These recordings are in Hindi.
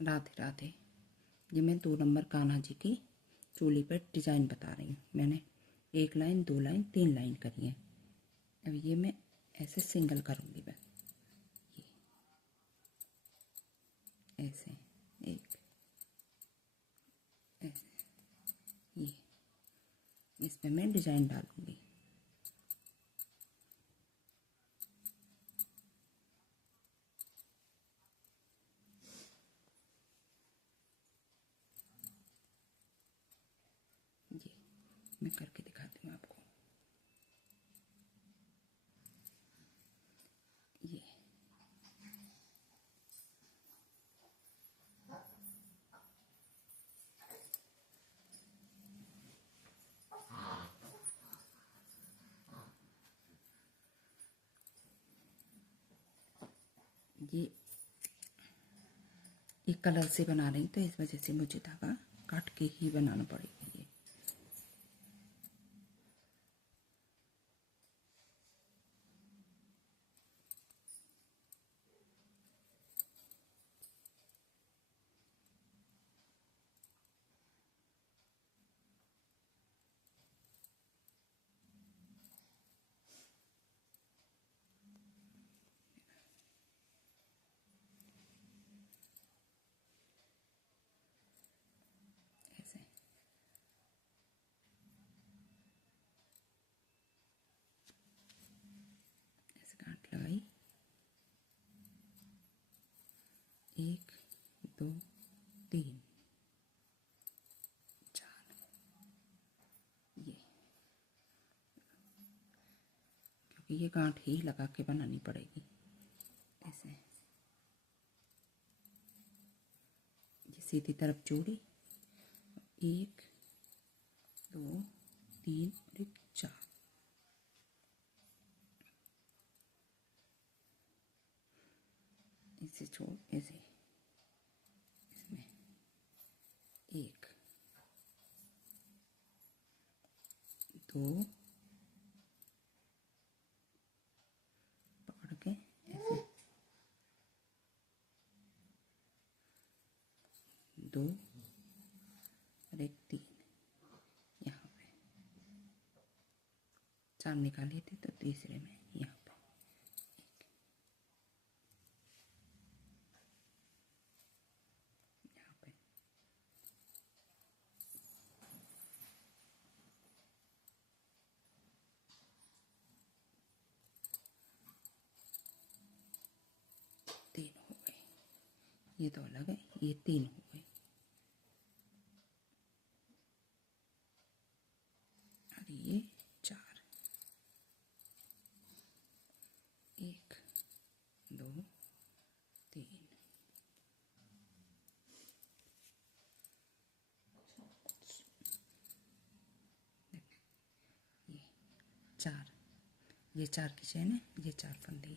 राधे राधे। ये मैं 2 नंबर कान्हा जी की चोली पर डिज़ाइन बता रही हूँ। मैंने 1 लाइन 2 लाइन 3 लाइन करी है। अब ये मैं ऐसे सिंगल करूँगी बस, ये ऐसे एक ऐसे, ये इसमें मैं डिज़ाइन डालूँगी। ये मैं करके दिखाती हूँ आपको। ये ये एक कलर से बना रही तो इस वजह से मुझे धागा काट के ही बनाना पड़ेगा। ये ऐसे ऐसे गांठ लगाई, 1 2 3 4, ये क्योंकि ये गांठ ही लगा के बनानी पड़ेगी। ऐसे ये सीधी तरफ जोड़ी, 1 2 3 और 1 4, इसे छोड़ ऐसे इसमें 1 2 पकड़ के ऐसे 2 और 1 3, यहाँ पे 4 निकाली थी तो तीसरे में यहाँ पे 1, यहाँ पे 3 हो गए। ये तो अलग है, ये 3 हो गए और ये 4, 1 2 3, ये 4, ये 4 की चैन है, ये 4 फंदी,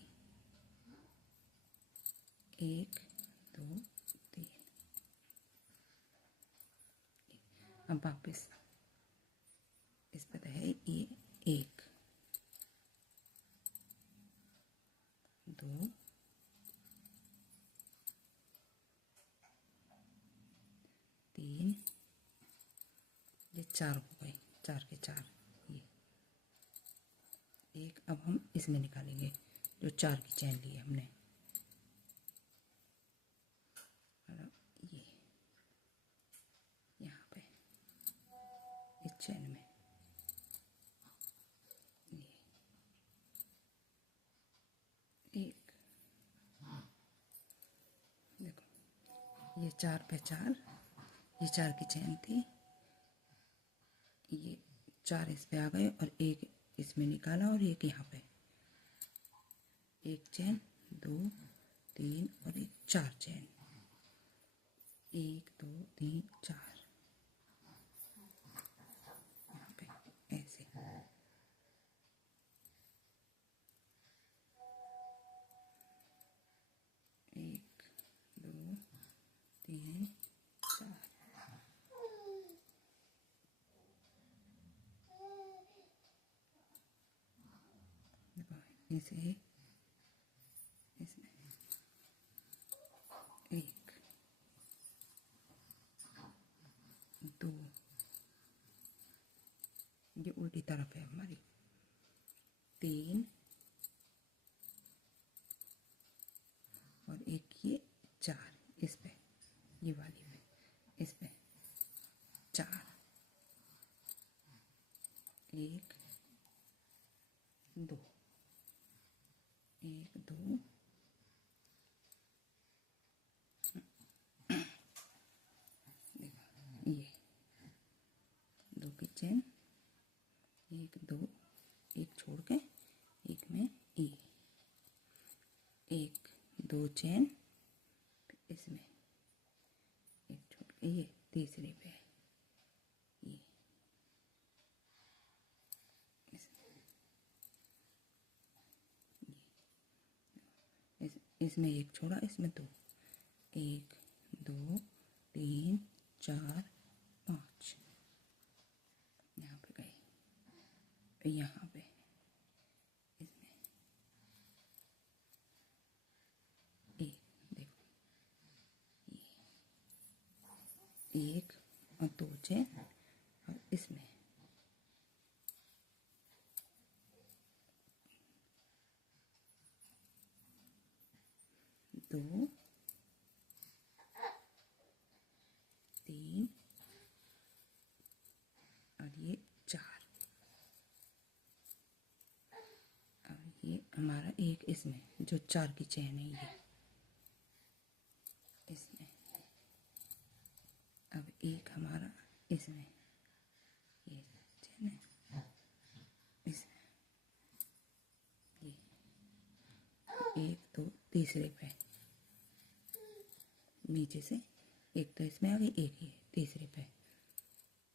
1 2 3। अब वापस इस पर है ये 1 2 3, ये 4 हो गए, 4 के 4, ये 1। अब हम इसमें निकालेंगे जो 4 की चैन ली है हमने, और ये यहाँ पे इस चैन में ये 1, देखो ये 4 पे 4, ये 4 की चैन थी, ये 4 इस पे आ गए और 1 इसमें निकाला और 1 यहाँ पे, 1 चैन 2 3 और 1 4 चैन, 1 2 3 4, यहाँ पे ऐसे 1 2 3 4, देखो इसे इसमें 1 उल्टी तरफ है हमारी। 3 और एक ये 4, इस पे, ये वाली पे, इस पे 4, 1 2, 1 2, ये 2 की चेन, 1 2, एक छोड़ के एक में ई, 1 2 चेन, इसमें एक छोड़ के ये तीसरे पे ये, इसमें एक छोड़ा, इसमें 2, 1 2 3 4 5, यहाँ पे गए, यहाँ पे इसमें एक, देखो ये 1 और 2 चेन, और इसमें 2 3 और ये 4, और ये हमारा एक इसमें जो 4 की चेन है, ये इसमें, अब एक हमारा इसमें ये चेन है, इसमें ये 1 2 तीसरे पे, नीचे से एक तो इसमें आ गई, एक ये तीसरे पे,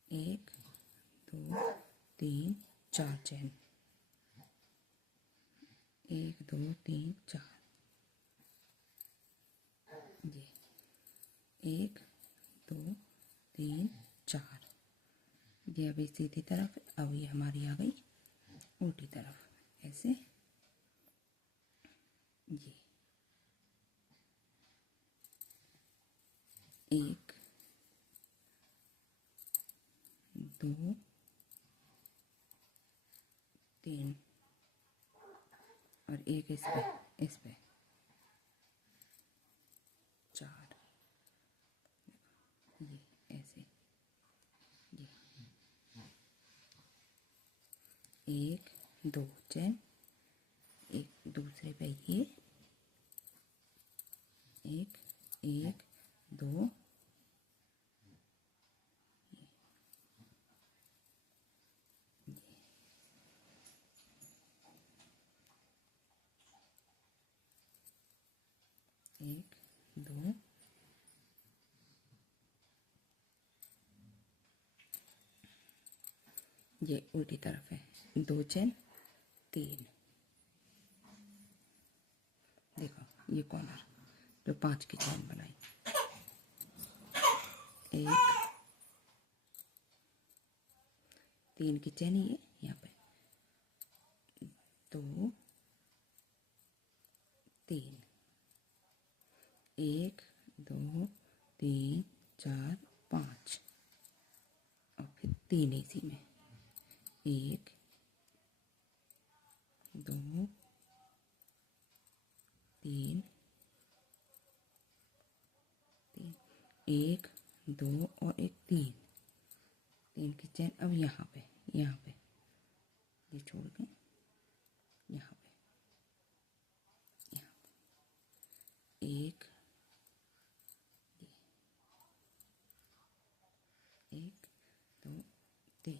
1 2 3 4 चेन, 1 2 3 4, ये 1 2 3 4, ये अभी सीधी तरफ, अब ये हमारी आ गई उल्टी तरफ, ऐसे ये 1 2 3 और एक इस पे 4, ये ऐसे, ये 1 2 चेन, एक दूसरे पे ये 1 1 2, 1 2, ये उल्टी तरफ है, 2 चेन 3, देखो ये कॉर्नर जो 5 की चेन बनाई, 1 3 की चेन, ये यहाँ पे 2 3, 1 2 3 4 5, और फिर 3 इसी में, 1 2 3 3, 1 2 और एक 3 की चेन, अब यहाँ पे ये छोड़ के यहाँ पे 1 1 2 3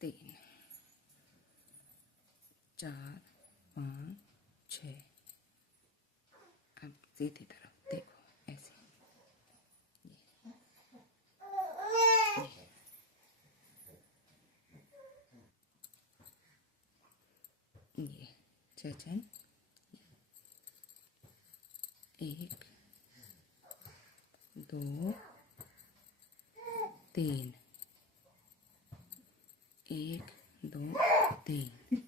3 4 5 6, अब सीधी तरफ देखो ऐसे, ये 6 चेन, 1 2 3, 1 2 3,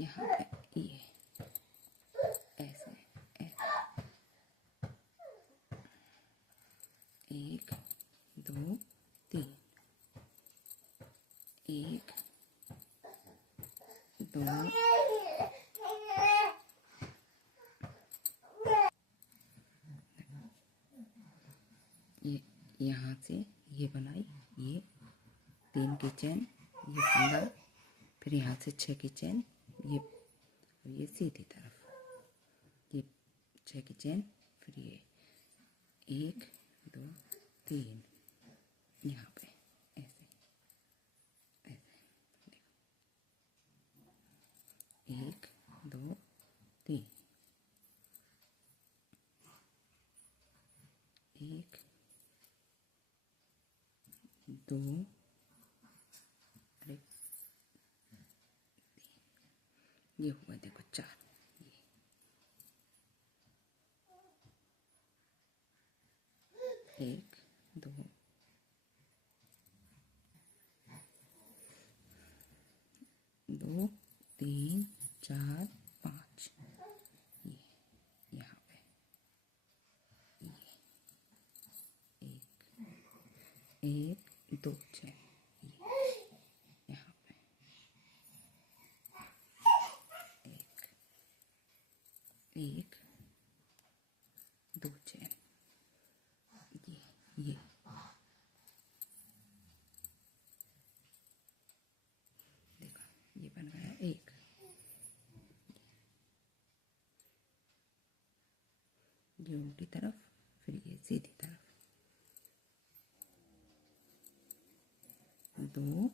यहाँ पे ये ऐसे ऐसे, से ये बनाई, ये 3 की चेन, ये फंदा, फिर यहाँ से 6 की चेन, ये सीधी तरफ ये 6 की चेन, फिर ये 1 2 3 यहाँ पे ऐसे ऐसे देखो, 1 2 3, 1 2, अरे ये हुआ देखो 4, ये 1 2 2 3 4 5, ये यहाँ पे ये 1 2 चेन, ये यहाँ पे 1 2 चेन, ये देखो, ये बन गया 1, ये उल्टी तरफ, फिर ये सीधी तरफ, 2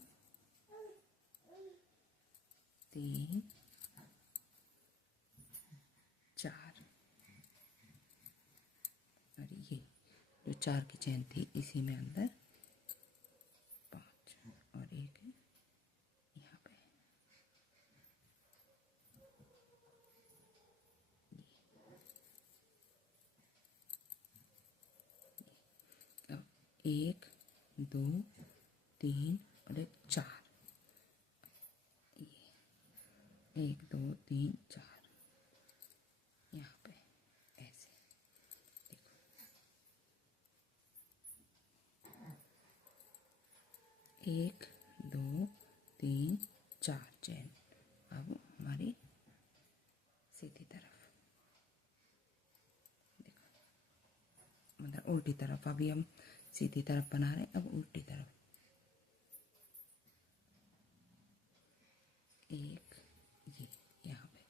3 4, और ये जो 4 की चेन थी इसी में अंदर 5, और 1 यहाँ पे, अब 1 2 3 और 1 4, 1 2 3 4 यहाँ पे ऐसे देखो, 1 2 3 4 चेन, अब हमारी सीधी तरफ देखो, मतलब उल्टी तरफ, अभी हम सीधी तरफ बना रहे हैं, अब उल्टी तरफ, 1 ये यहाँ पे,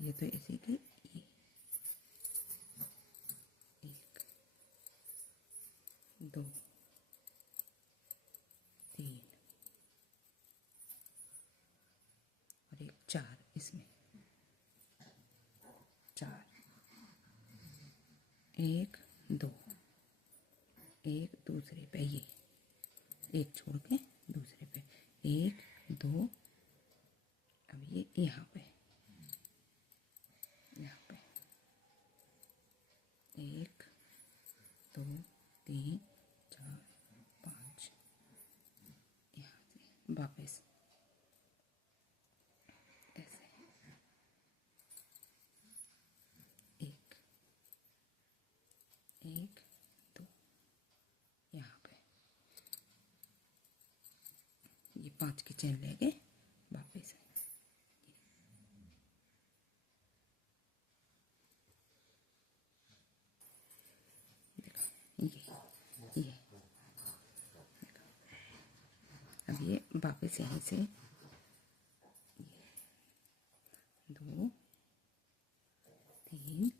ये तो इसी की, ये 1 2 3 और 1 4, इसमें 4 1 2, 1 दूसरे पे, ये 1 छोड़ के दूसरे पे 1 2, अब ये यहाँ पे 1 2 3 4 5, यहाँ से वापस ऐसे 1 1 2, यहाँ पे ये 5 की चेन लेके वापस ये अब ये वापस यहीं से 2 3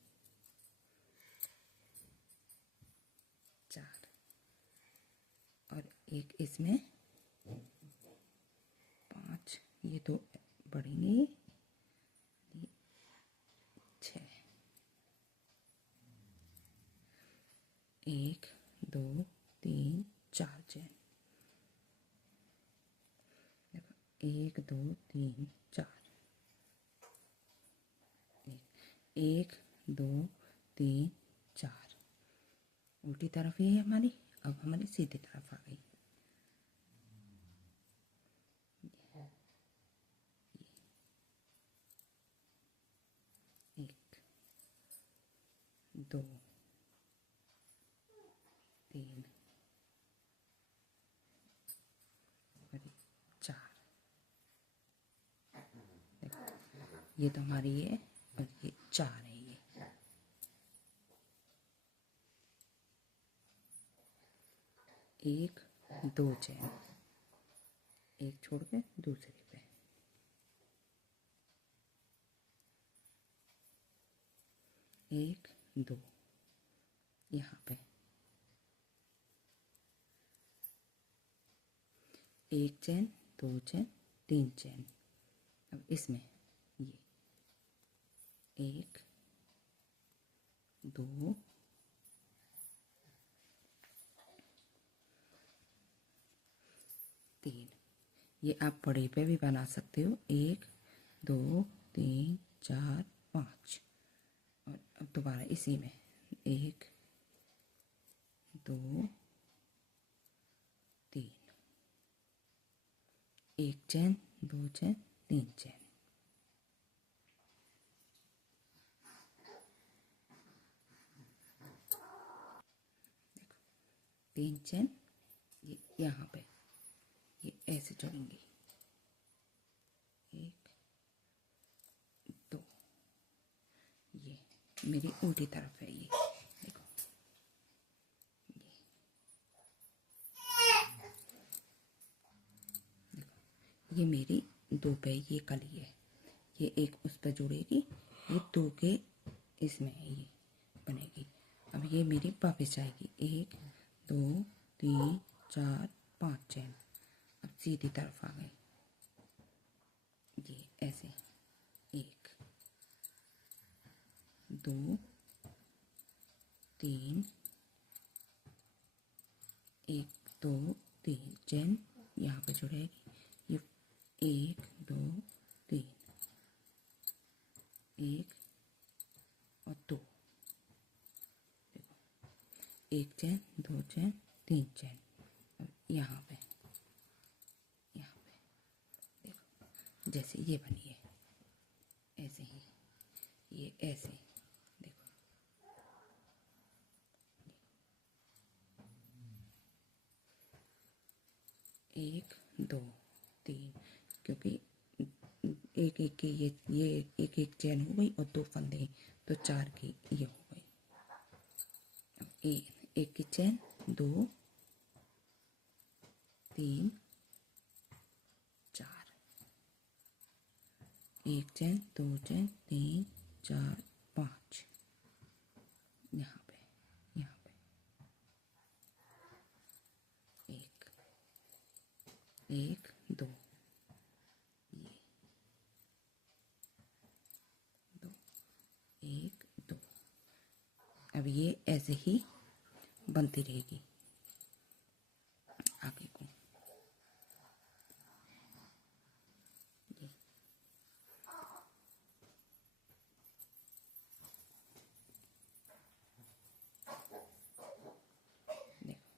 4, और 1 इसमें 5, ये तो बढ़ेंगे 6, 1 2 3 4 चेन, 1 2 3 4, 1 2 3 4, उल्टी तरफ ये है हमारी, अब हमारी सीधी तरफ आ गई, 1 2 3 और 4, ये तो हमारी है, और ये 4 है, ये एक, दो चैन, एक छोड़ के दूसरी पे, एक, दो, यहाँ पे एक चैन, दो चैन, तीन चैन। अब इसमें ये एक, दो, तीन। ये आप बड़े पे भी बना सकते हो, एक, दो, तीन, चार, पाँच। और अब दोबारा इसी में एक, दो, तीन, एक चैन, दो चैन, तीन चैन। देखो, तीन चैन, ये यहाँ पे ये ऐसे जुड़ेंगी, एक, दो, ये मेरी उल्टी तरफ है। ये देखो, ये मेरी दो पे ये कली है, ये एक उस पर जुड़ेगी, ये दो के इसमें है, ये बनेगी। अब ये मेरी वापस आएगी, एक, दो, तीन, चार, पाँच चैन। अब सीधी तरफ आ गई, ये ऐसे, एक, दो, तीन, एक, दो, तीन चैन यहाँ पे जुड़ेगी, ये एक, दो, तीन, एक और दो, देखो, एक चैन, दो चैन, तीन चैन। और यहाँ पे देखो, जैसे ये बनी है ऐसे ही, ये ऐसे देखो, एक, दो, तीन, क्योंकि एक एक की ये एक एक चैन हो गई और दो फंदे, तो चार की ये हो गई। एक की चैन, दो, तीन, चार, एक चैन, दो चैन, तीन, चार, पाँच, यहाँ पे एक, एक, दो, ये दो, एक, दो। अब ये ऐसे ही बनती रहेगी आगे को। ये देखो,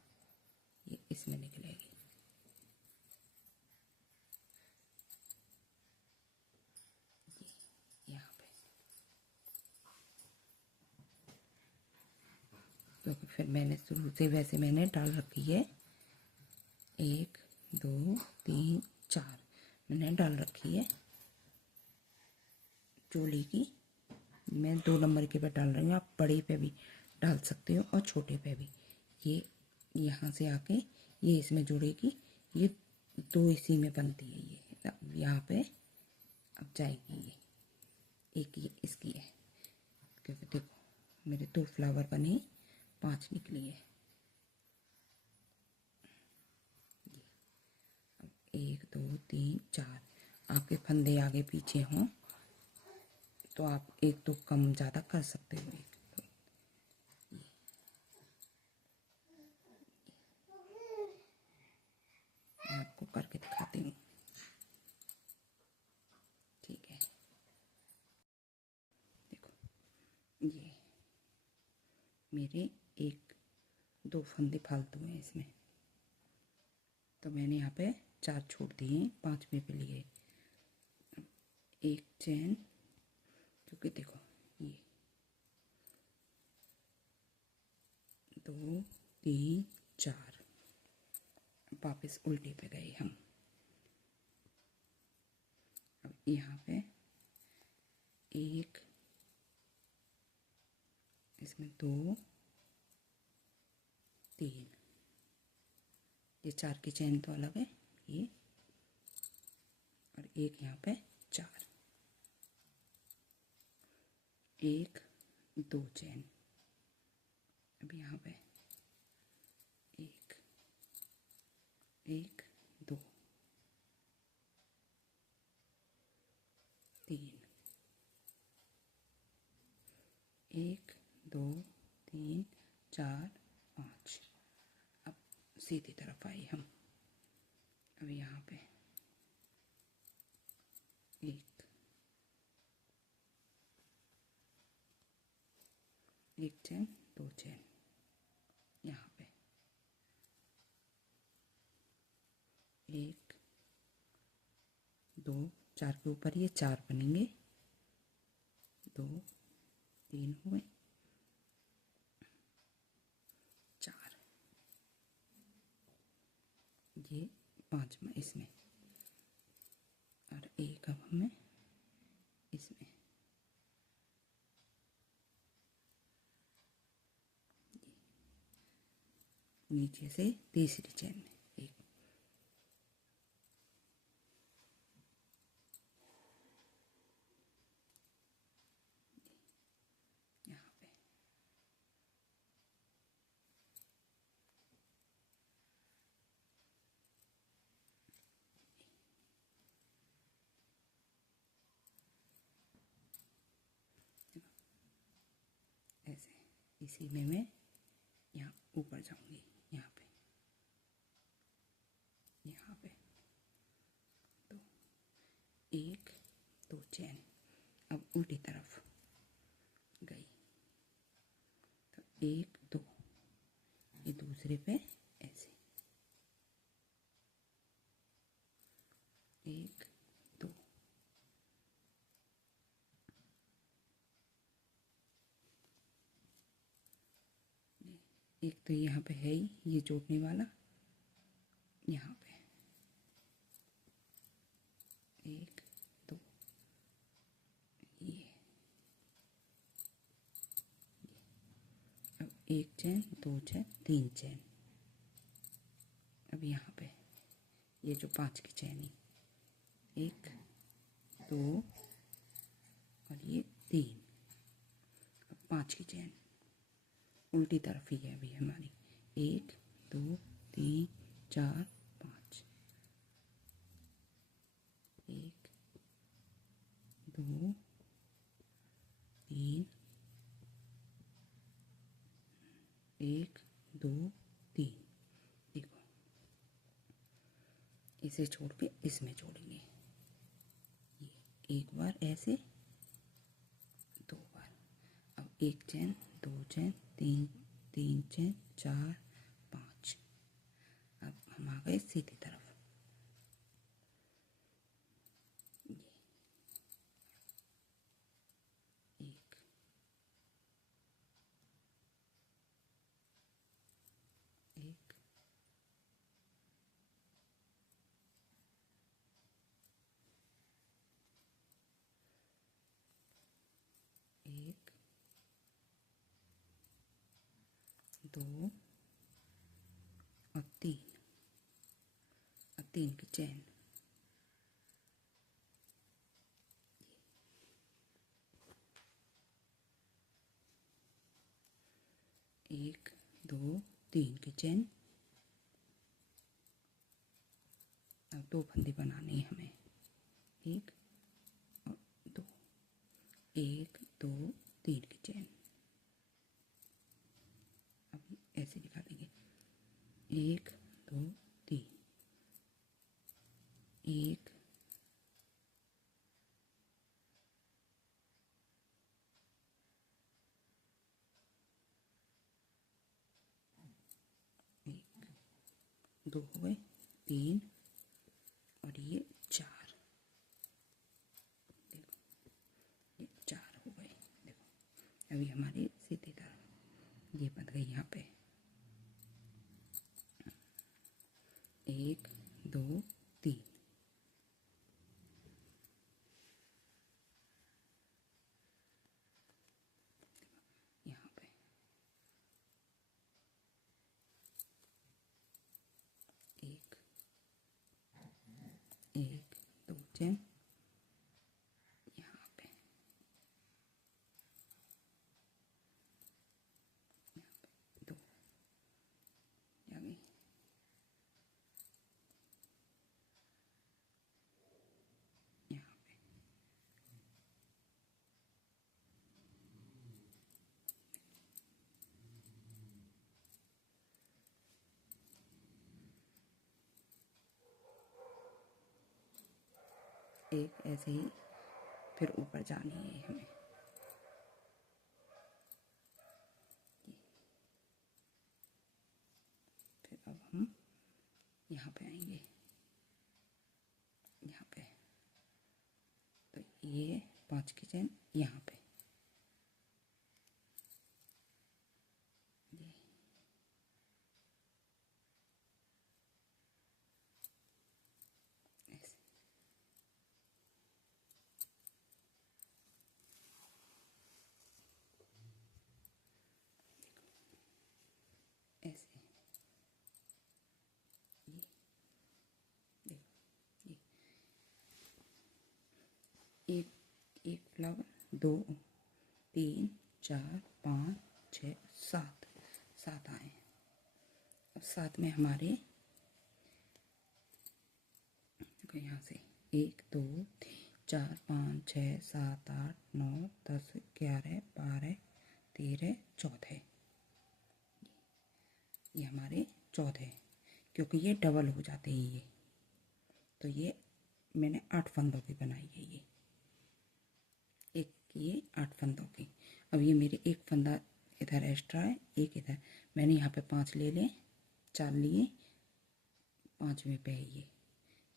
ये इसमें निकलेगी, ये यहाँ पे। क्योंकि फिर मैंने शुरू से वैसे मैंने डाल रखी है, एक, दो, तीन, चार मैंने डाल रखी है चोली की। मैं 2 नंबर के पे डाल रही हूँ, आप बड़े पे भी डाल सकते हो और छोटे पे भी। ये यहाँ से आके ये इसमें जुड़ेगी, ये दो इसी में बनती है, ये यहाँ पे अब जाएगी, ये एक ये इसकी है, क्योंकि देखो मेरे 2 फ्लावर बने, 5 निकली है। एक, दो, तीन, चार, आपके फंदे आगे पीछे हों तो आप एक दो कम ज़्यादा कर सकते हो। एक तो मैं आपको करके दिखाती हूँ, ठीक है। देखो, ये मेरे एक दो फंदे फालतू हैं इसमें, तो मैंने यहाँ पे 4 छोड़ दिए, 5वें पे लिए एक चैन, क्योंकि देखो ये 2, 3, 4, वापस उल्टे पे गए हम। अब यहाँ पे एक, इसमें 2, 3, ये 4 की चेन तो अलग है, ये और एक यहाँ पे 4, 1 2 चेन। अब यहाँ पे 1 1 2 3, 1 2 3 4 5। अब सीधी तरफ आए हम। अब यहाँ पे 1 चेन 2 चेन, यहाँ पे 1 2 4 के ऊपर ये 4 बनेंगे, 2 3 हुए, 4, ये 5वां इसमें, और 1 अब हमें इसमें, नीचे से तीसरी चेन में 1, यहाँ पे ऐसे, इसी में मैं यहाँ ऊपर जाऊंगी, यहाँ पे तो 1 2 चेन। अब उल्टी तरफ गई तो 1 2, ये दूसरे पे ऐसे 1 2, एक तो यहाँ पे है ही ये जोड़ने वाला, यहाँ पे 1 2, ये अब 1 चेन 2 चेन 3 चेन। अब यहाँ पे ये जो 5 की चेन है, 1 2 और ये 3, अब 5 की चेन उल्टी तरफ ही है अभी हमारी, 1 2 3 4 5, 1 2 3 1 2 3। देखो इसे छोड़ के इसमें जोड़ेंगे, ये एक बार ऐसे 2 बार। अब 1 चेन 2 चेन 3 चेन 4 5। अब हम आ गए सीधी तरफ, ये 1 1 1 2 और 3, और 3 की चेन, 1 2 3 की चेन। अब 2 फंदे बनाने हैं हमें, 1 और 2, 1 2 3 की चेन। अब ऐसे निकालेंगे, 1 2 3, 1 2 हो गए, 3 और ये 4। देखो ये 4 हो गए। देखो अभी हमारी सीधी तरफ ये बन गई, यहाँ पे 1 2 3, यहाँ पे 1 चेन यहाँ पे, दो आ गई, यहाँ पे एक ऐसे ही फिर ऊपर जानी है हमें। फिर अब हम यहाँ पे आएंगे, यहाँ पे तो ये 5 की चेन यहाँ पे, ये ऐसे, ऐसे, ये देखो, ये एक एक फ्लावर, 2 3 4 5 6 7, 7 आए। अब 7 में हमारे यहाँ से 1 2 3 4 5 6 7 8 9 10 11 12 13 14, ये हमारे 14, क्योंकि ये डबल हो जाते हैं ये, तो ये मैंने 8 फंदों की बनाई है। ये एक ये 8 फंदों की। अब ये मेरे एक फंदा इधर एक्स्ट्रा है, एक इधर, मैंने यहाँ पे 5 ले लें, 4 लिए, 5वें पे है ये,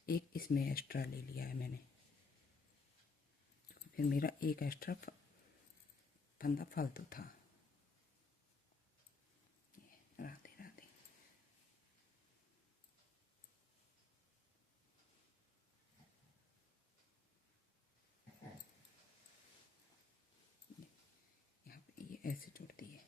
एक इसमें एक्स्ट्रा ले लिया है मैंने, फिर मेरा एक एक्स्ट्रा फंदा फालतू था। राधे राधे। यहाँ पे ये ऐसे जुड़ती है,